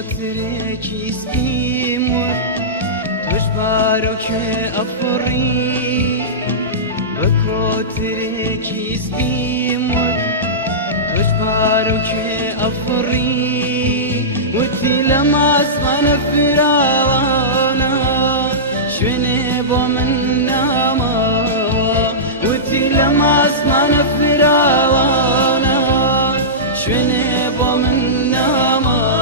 بكوترك يسبيمور تجبارك أفري بكوترك يسبيمور تجبارك أفري وتي لما أسمع فراوانا شوني بومن ناما وتي لما أسمع فراوانا شوني بومن ناما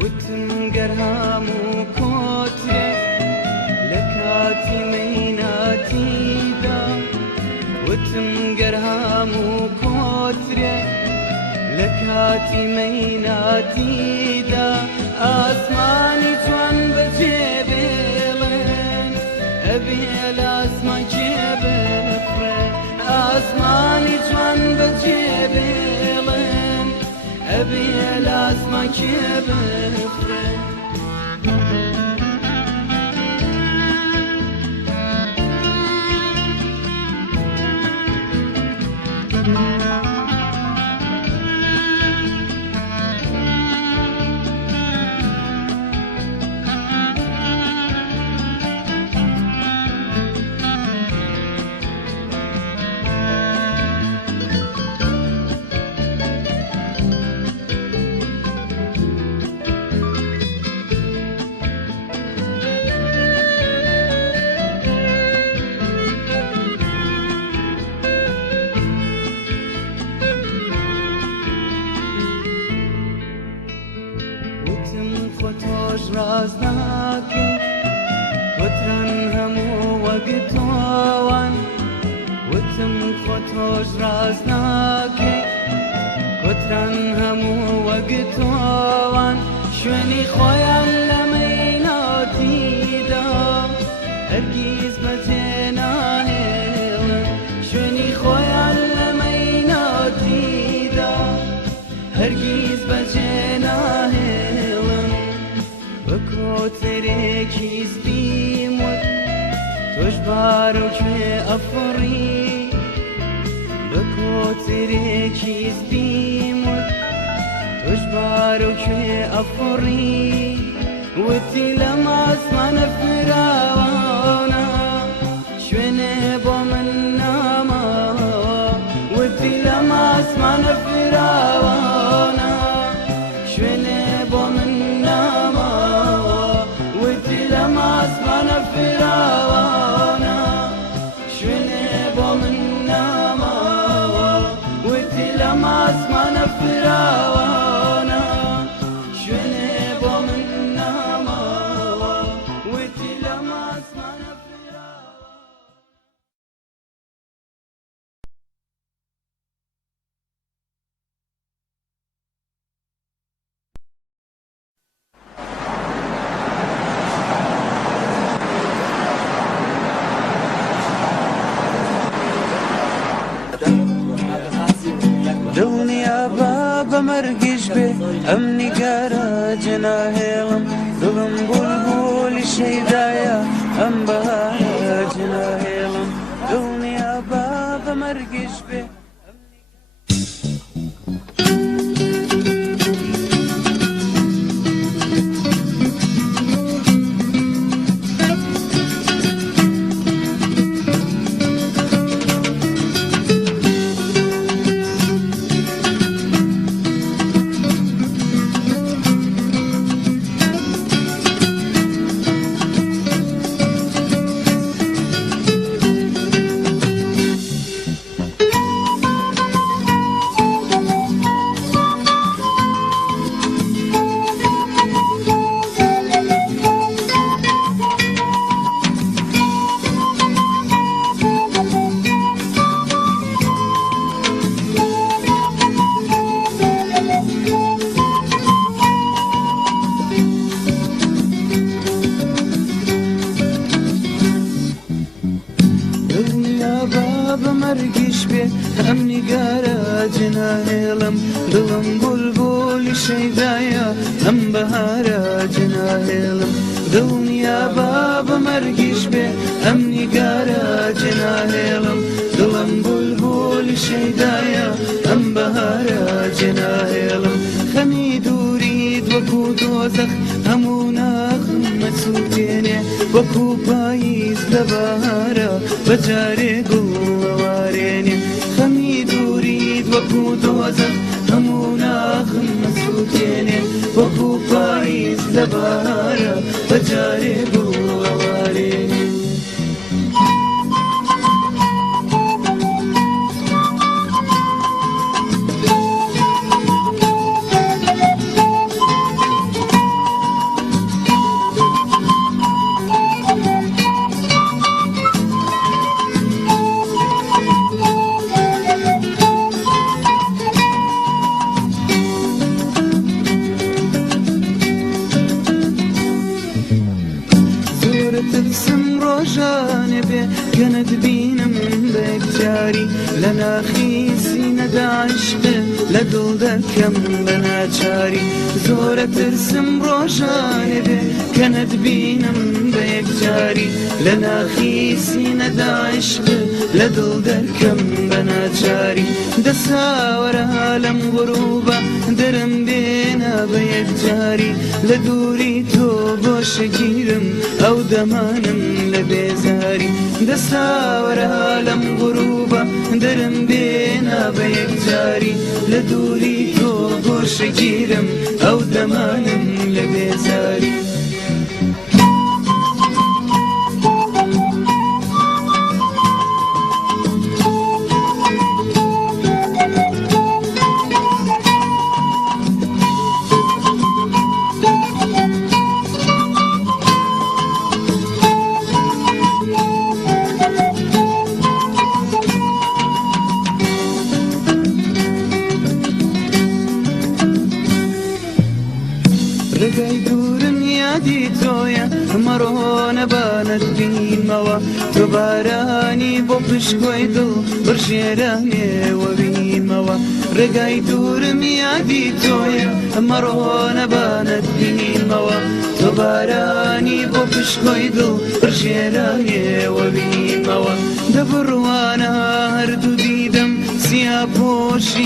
وتنقرهام وكوترك لكاتي ميناتي دا وتنقرهام وكوترك لكاتي ميناتي دا أسماني جوان بجيبلن أبي الأسما جيبفرن أسماني جوان بجيبلن أبي الأسما جيبفرن فتوش رازناكي كترن همو وقتوان وتم فتوش رازناكي كترن همو وقتوان شوني خويا لميناتي دا هرگيز متنا هيلن شوني خويا لميناتي دا هرگيز بجنا هيلن بكوترك يسبيمور تجبارك أفري بكوترك يسبيمور تجبارك أفري وتي لما أسمع فراوانا شوني بومن ناما وتي لما أسمع فراوانا شوني بومن ناما وتي لما أسمع فراوانا شوني بومن ناما وتي لما أسمع فراوانا شوني بومن ناما وتي لما أسمع دنيا بابا مرقش به أمني قارا جناهيلم دلم بلبول شيدايا أم بها جناهيلم دنيا بابا مرقش به دڵنیا با بە مەرگیش بێ ئەم نیگارە جناهێڵم دڵم بولبولی شەیدایە ئەم بەهارە جناهێڵم دڵنیا با بە مەرگیش بێ ئەم نیگارە جناهێڵم دڵم بولبولی شەیدایە ئەم بەهارە جناهێڵم خەمی دوورید وەکو دۆزەخ هەموو ناخم مەسووتێنێ وەکو پاییز لە بەهارە بەجارێ گوڵەوارێنێ خەمی دوورید وەکو دۆزەخ هەموو ناخم مەسووتێنێ وەکو پاییز لە بەهارە بەجارێ گوڵەوارێنێ ترسم ڕۆژانێ بێ گەنت بینم بە یەکجاری لە ناخی سینەدا عشقێ لە دڵ دەکەم بە ناچاری زۆرە ترسم ڕۆژانێ بێ گەنت بینم بە یەکجاری لە ناخی سینەدا عشقێ لە دڵ دەکەم بە ناچاری دەساوەرە لەم غروبە دەرم بێنە بە یەکجاری لە دووری تۆ گۆشەگیرم ئەو دەمانم لە بێزاری دەساوەرە لەم غروبە دەرم بێنە بە یەکجاری لە دووری تۆ گۆشەگیرم ئەو دەمانم لە بێزاری ڕێگای دوورم یادی تۆیە مەڕۆ نەبانەت بینمەوە تۆ بارانی بۆ پشکۆی دڵ بڕژێرە نێوە بینمەوە ڕێگای دوورم یادی تۆیە مەڕۆ نەبانەت بینمەوە تۆ بارانی بۆ پشکۆی دڵ بڕژێرە نێوە بینمەوە دەبڕوانە هەردوو دیدەم سیاپۆشی